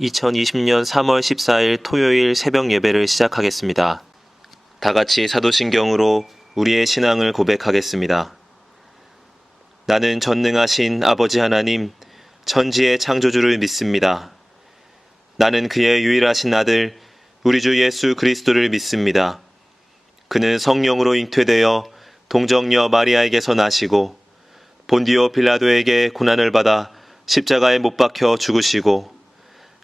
2020년 3월 14일 토요일 새벽 예배를 시작하겠습니다. 다 같이 사도신경으로 우리의 신앙을 고백하겠습니다. 나는 전능하신 아버지 하나님, 천지의 창조주를 믿습니다. 나는 그의 유일하신 아들, 우리 주 예수 그리스도를 믿습니다. 그는 성령으로 잉태되어 동정녀 마리아에게서 나시고 본디오 빌라도에게 고난을 받아 십자가에 못 박혀 죽으시고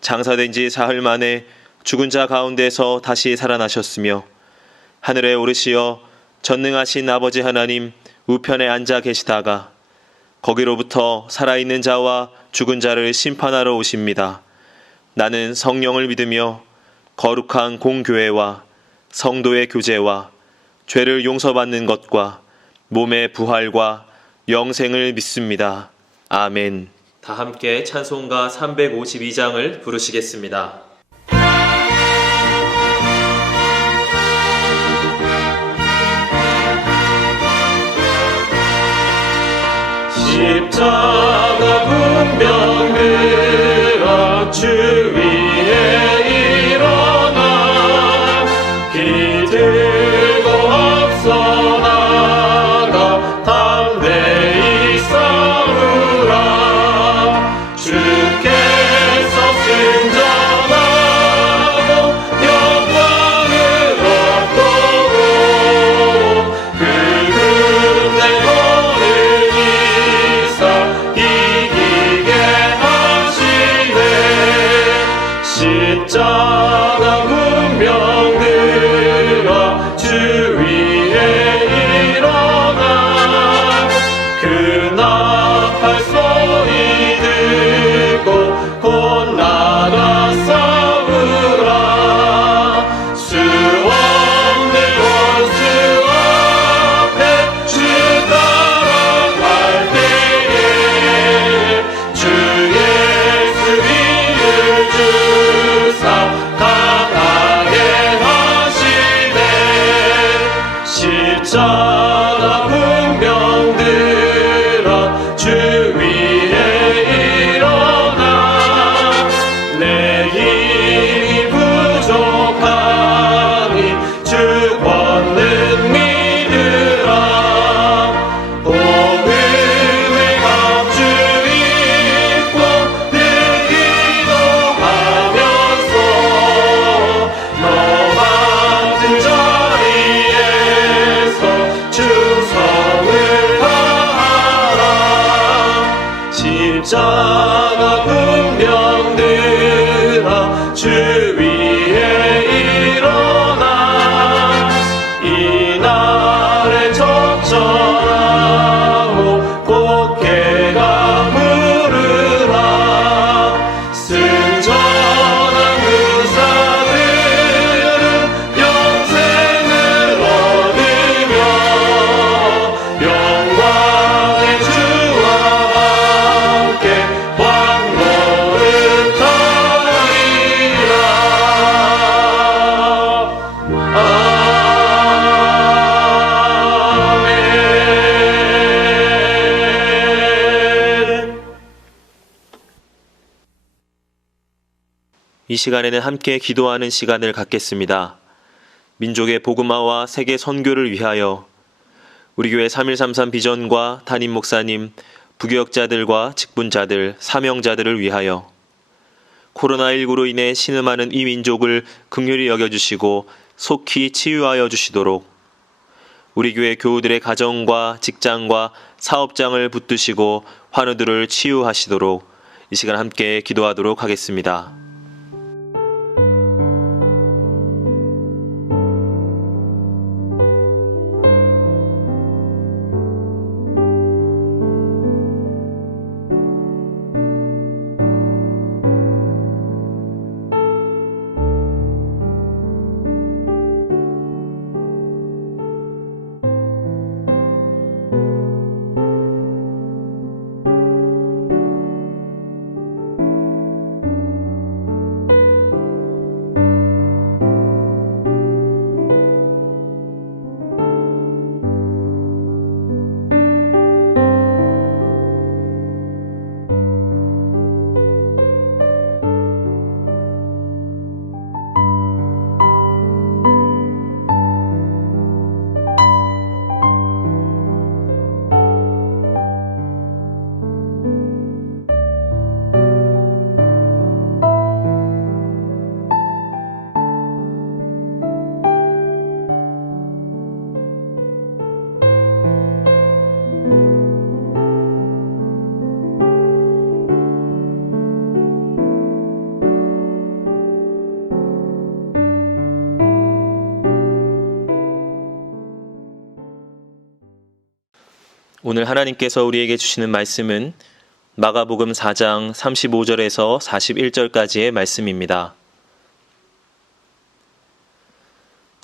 장사된 지 사흘 만에 죽은 자 가운데서 다시 살아나셨으며 하늘에 오르시어 전능하신 아버지 하나님 우편에 앉아 계시다가 거기로부터 살아있는 자와 죽은 자를 심판하러 오십니다. 나는 성령을 믿으며 거룩한 공교회와 성도의 교제와 죄를 용서받는 것과 몸의 부활과 영생을 믿습니다. 아멘. 다 함께 찬송가 352장을 부르시겠습니다. 십자가 분병들아 주 위에 일어나 기 들고 앞서 나가 담대히 싸우라 주께서 승전하고 영광을 얻도록 그 끝내 너를 이기게 하시네. 십자가 군병들아 주 위에 일어나 그 나팔 소리 듣고 곧 나가 싸우라. 수 없는 원수 앞에 주 따라갈 때에 주 예수 이를 주사 강하게 하시네. 십자가 군병들아 주 위에 일어나 내 힘이 부족하니 주 권능 믿으라. 복음의 갑주 입고 늘 기도하면서 너 같은 자리에서 충성을 다하라. 십자가 군병들아 주 위에 일어나 이날에 적절하고 꽃게가 부르라. 승전한 의사들은 영생을 얻으며 영광의 주와 함께 왕노릇 하리라. 아멘. 이 시간에는 함께 기도하는 시간을 갖겠습니다. 민족의 복음화와 세계 선교를 위하여 우리 교회 3133 비전과 담임 목사님, 부교역자들과 직분자들, 사명자들을 위하여 코로나19로 인해 신음하는 이 민족을 긍휼히 여겨주시고 속히 치유하여 주시도록 우리 교회 교우들의 가정과 직장과 사업장을 붙드시고 환우들을 치유하시도록 이 시간 함께 기도하도록 하겠습니다. 오늘 하나님께서 우리에게 주시는 말씀은 마가복음 4장 35절에서 41절까지의 말씀입니다.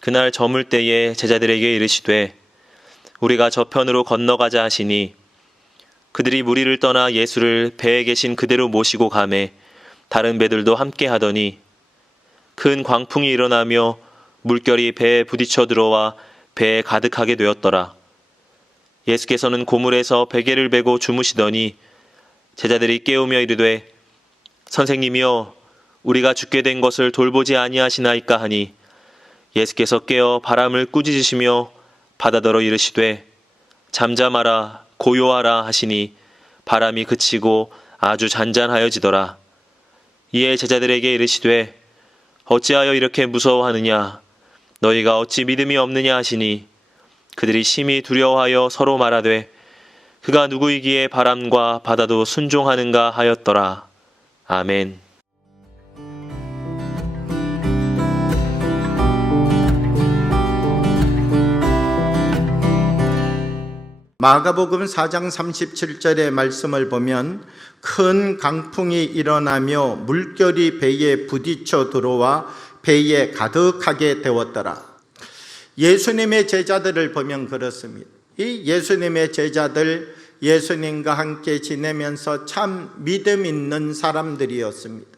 그날 저물 때에 제자들에게 이르시되 우리가 저편으로 건너가자 하시니 그들이 무리를 떠나 예수를 배에 계신 그대로 모시고 가매 다른 배들도 함께 하더니 큰 광풍이 일어나며 물결이 배에 부딪혀 들어와 배에 가득하게 되었더라. 예수께서는 고물에서 베개를 베고 주무시더니 제자들이 깨우며 이르되 선생님이여 우리가 죽게 된 것을 돌보지 아니하시나이까 하니 예수께서 깨어 바람을 꾸짖으시며 바다더러 이르시되 잠잠하라 고요하라 하시니 바람이 그치고 아주 잔잔하여지더라. 이에 제자들에게 이르시되 어찌하여 이렇게 무서워하느냐 너희가 어찌 믿음이 없느냐 하시니 그들이 심히 두려워하여 서로 말하되 그가 누구이기에 바람과 바다도 순종하는가 하였더라. 아멘. 마가복음 4장 37절의 말씀을 보면 큰 강풍이 일어나며 물결이 배에 부딪혀 들어와 배에 가득하게 되었더라. 예수님의 제자들을 보면 그렇습니다. 이 예수님의 제자들, 예수님과 함께 지내면서 참 믿음 있는 사람들이었습니다.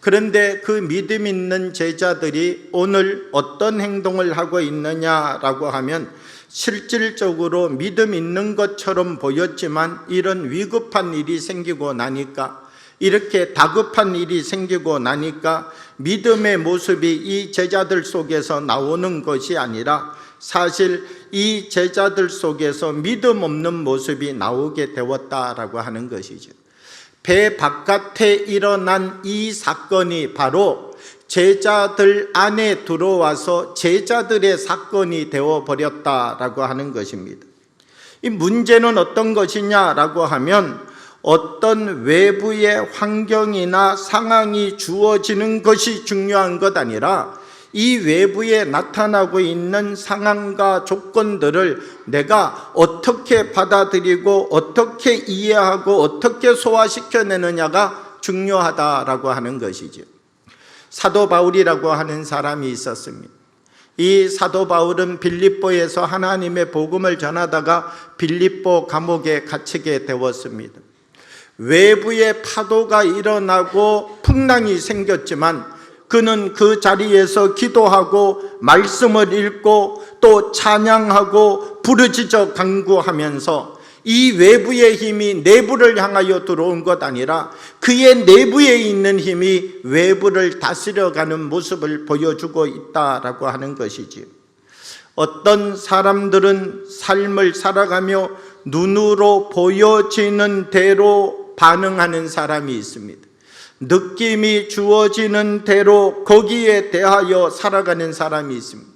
그런데 그 믿음 있는 제자들이 오늘 어떤 행동을 하고 있느냐라고 하면 실질적으로 믿음 있는 것처럼 보였지만 이런 위급한 일이 생기고 나니까, 이렇게 다급한 일이 생기고 나니까 믿음의 모습이 이 제자들 속에서 나오는 것이 아니라 사실 이 제자들 속에서 믿음 없는 모습이 나오게 되었다라고 하는 것이죠. 배 바깥에 일어난 이 사건이 바로 제자들 안에 들어와서 제자들의 사건이 되어버렸다라고 하는 것입니다. 이 문제는 어떤 것이냐라고 하면 어떤 외부의 환경이나 상황이 주어지는 것이 중요한 것 아니라 이 외부에 나타나고 있는 상황과 조건들을 내가 어떻게 받아들이고 어떻게 이해하고 어떻게 소화시켜내느냐가 중요하다라고 하는 것이죠. 사도 바울이라고 하는 사람이 있었습니다. 이 사도 바울은 빌립보에서 하나님의 복음을 전하다가 빌립보 감옥에 갇히게 되었습니다. 외부의 파도가 일어나고 풍랑이 생겼지만 그는 그 자리에서 기도하고 말씀을 읽고 또 찬양하고 부르짖어 간구하면서 이 외부의 힘이 내부를 향하여 들어온 것 아니라 그의 내부에 있는 힘이 외부를 다스려가는 모습을 보여주고 있다라고 하는 것이지요. 어떤 사람들은 삶을 살아가며 눈으로 보여지는 대로 반응하는 사람이 있습니다. 느낌이 주어지는 대로 거기에 대하여 살아가는 사람이 있습니다.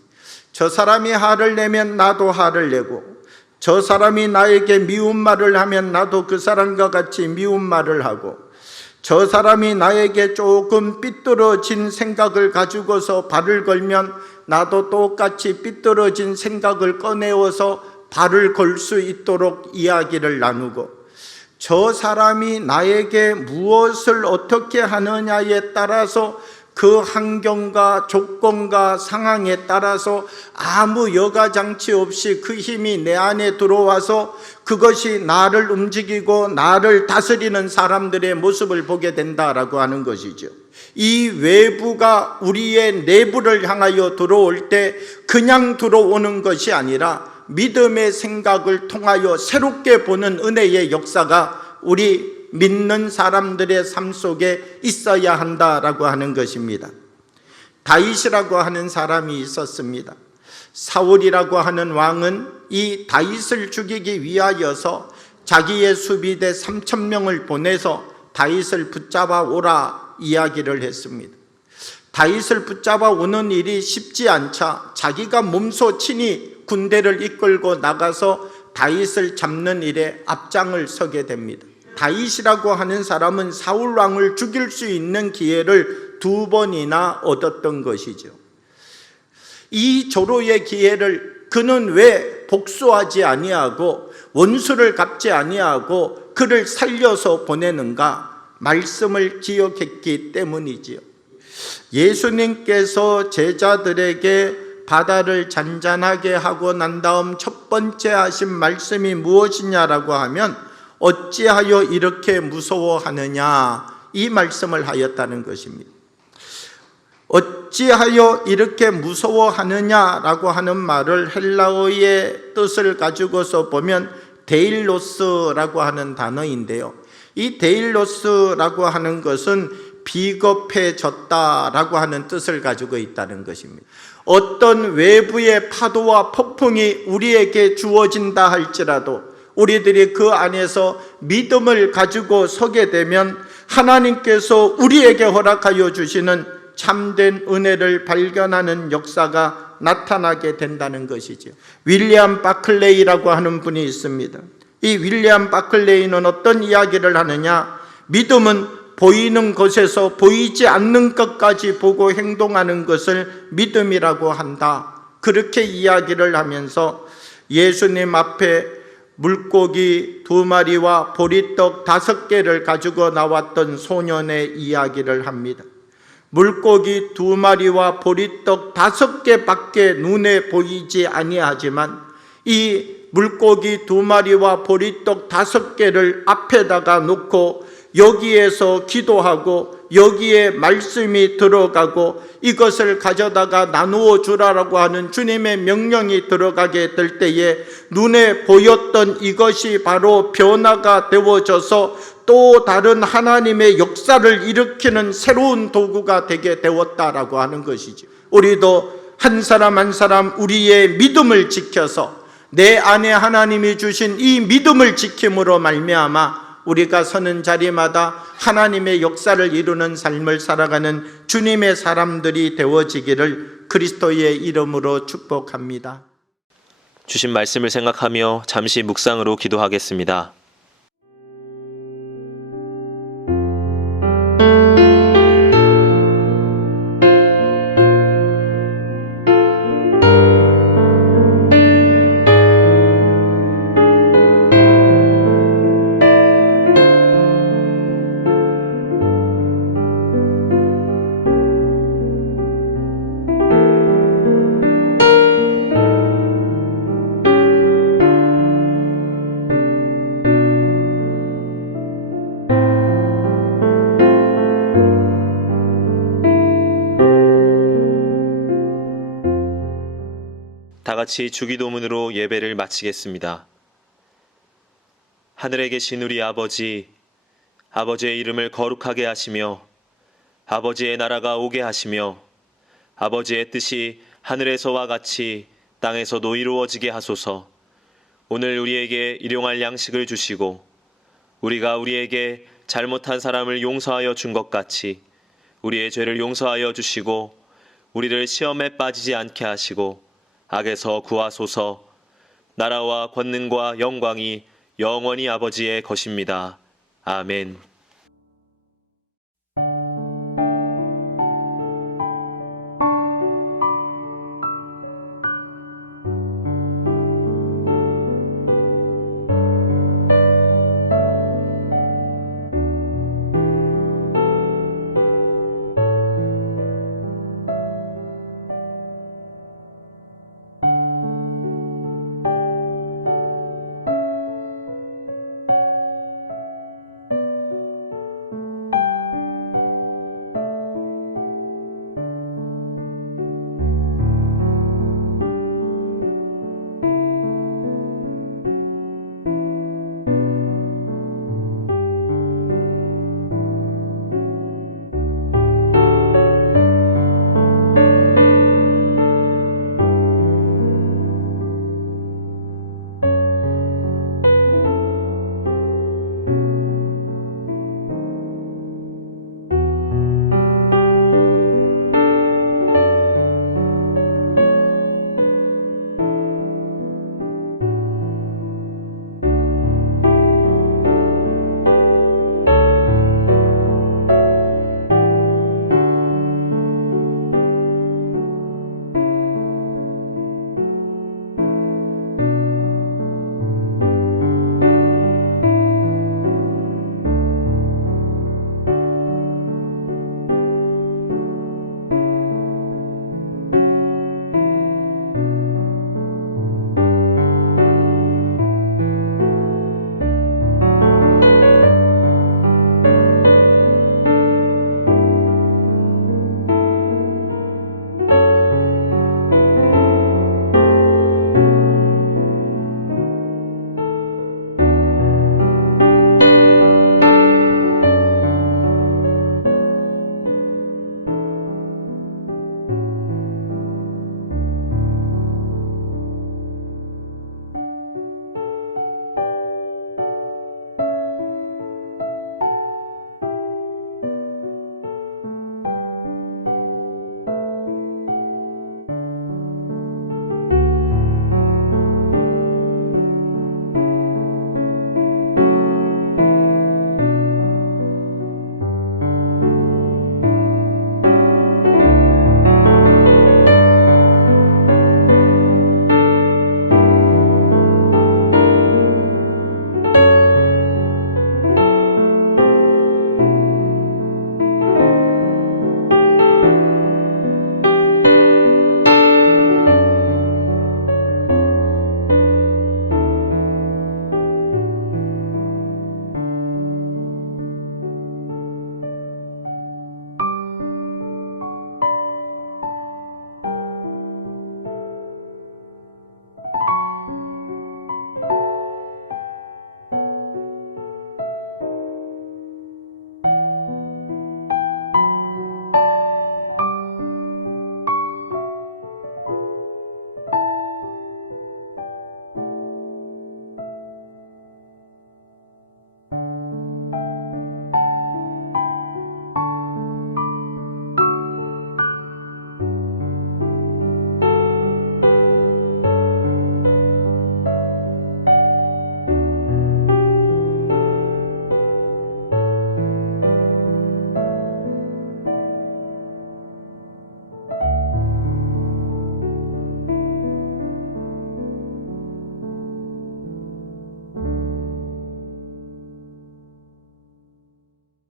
저 사람이 화를 내면 나도 화를 내고, 저 사람이 나에게 미운 말을 하면 나도 그 사람과 같이 미운 말을 하고, 저 사람이 나에게 조금 삐뚤어진 생각을 가지고서 발을 걸면 나도 똑같이 삐뚤어진 생각을 꺼내어서 발을 걸 수 있도록 이야기를 나누고, 저 사람이 나에게 무엇을 어떻게 하느냐에 따라서 그 환경과 조건과 상황에 따라서 아무 여과장치 없이 그 힘이 내 안에 들어와서 그것이 나를 움직이고 나를 다스리는 사람들의 모습을 보게 된다라고 하는 것이죠. 이 외부가 우리의 내부를 향하여 들어올 때 그냥 들어오는 것이 아니라 믿음의 생각을 통하여 새롭게 보는 은혜의 역사가 우리 믿는 사람들의 삶 속에 있어야 한다라고 하는 것입니다. 다윗이라고 하는 사람이 있었습니다. 사울이라고 하는 왕은 이 다윗을 죽이기 위하여서 자기의 수비대 3,000명을 보내서 다윗을 붙잡아 오라 이야기를 했습니다. 다윗을 붙잡아 오는 일이 쉽지 않자 자기가 몸소 친히 군대를 이끌고 나가서 다윗을 잡는 일에 앞장을 서게 됩니다. 다윗이라고 하는 사람은 사울 왕을 죽일 수 있는 기회를 2번이나 얻었던 것이죠. 이 조로의 기회를 그는 왜 복수하지 아니하고 원수를 갚지 아니하고 그를 살려서 보내는가? 말씀을 기억했기 때문이지요. 예수님께서 제자들에게 바다를 잔잔하게 하고 난 다음 첫 번째 하신 말씀이 무엇이냐라고 하면 어찌하여 이렇게 무서워하느냐, 이 말씀을 하였다는 것입니다. 어찌하여 이렇게 무서워하느냐라고 하는 말을 헬라어의 뜻을 가지고서 보면 데일로스라고 하는 단어인데요, 이 데일로스라고 하는 것은 비겁해졌다라고 하는 뜻을 가지고 있다는 것입니다. 어떤 외부의 파도와 폭풍이 우리에게 주어진다 할지라도 우리들이 그 안에서 믿음을 가지고 서게 되면 하나님께서 우리에게 허락하여 주시는 참된 은혜를 발견하는 역사가 나타나게 된다는 것이죠. 윌리엄 바클레이라고 하는 분이 있습니다. 이 윌리엄 바클레이는 어떤 이야기를 하느냐, 믿음은 보이는 것에서 보이지 않는 것까지 보고 행동하는 것을 믿음이라고 한다, 그렇게 이야기를 하면서 예수님 앞에 물고기 2마리와 보리떡 5개를 가지고 나왔던 소년의 이야기를 합니다. 물고기 2마리와 보리떡 5개밖에 눈에 보이지 아니하지만 이 물고기 2마리와 보리떡 5개를 앞에다가 놓고 여기에서 기도하고 여기에 말씀이 들어가고 이것을 가져다가 나누어 주라라고 하는 주님의 명령이 들어가게 될 때에 눈에 보였던 이것이 바로 변화가 되어져서 또 다른 하나님의 역사를 일으키는 새로운 도구가 되게 되었다라고 하는 것이죠. 우리도 한 사람 한 사람 우리의 믿음을 지켜서 내 안에 하나님이 주신 이 믿음을 지킴으로 말미암아 우리가 서는 자리마다 하나님의 역사를 이루는 삶을 살아가는 주님의 사람들이 되어지기를 그리스도의 이름으로 축복합니다. 주신 말씀을 생각하며 잠시 묵상으로 기도하겠습니다. 다 같이 주기도문으로 예배를 마치겠습니다. 하늘에 계신 우리 아버지, 아버지의 이름을 거룩하게 하시며 아버지의 나라가 오게 하시며 아버지의 뜻이 하늘에서와 같이 땅에서도 이루어지게 하소서. 오늘 우리에게 일용할 양식을 주시고 우리가 우리에게 잘못한 사람을 용서하여 준 것 같이 우리의 죄를 용서하여 주시고 우리를 시험에 빠지지 않게 하시고 악에서 구하소서. 나라와 권능과 영광이 영원히 아버지의 것입니다. 아멘.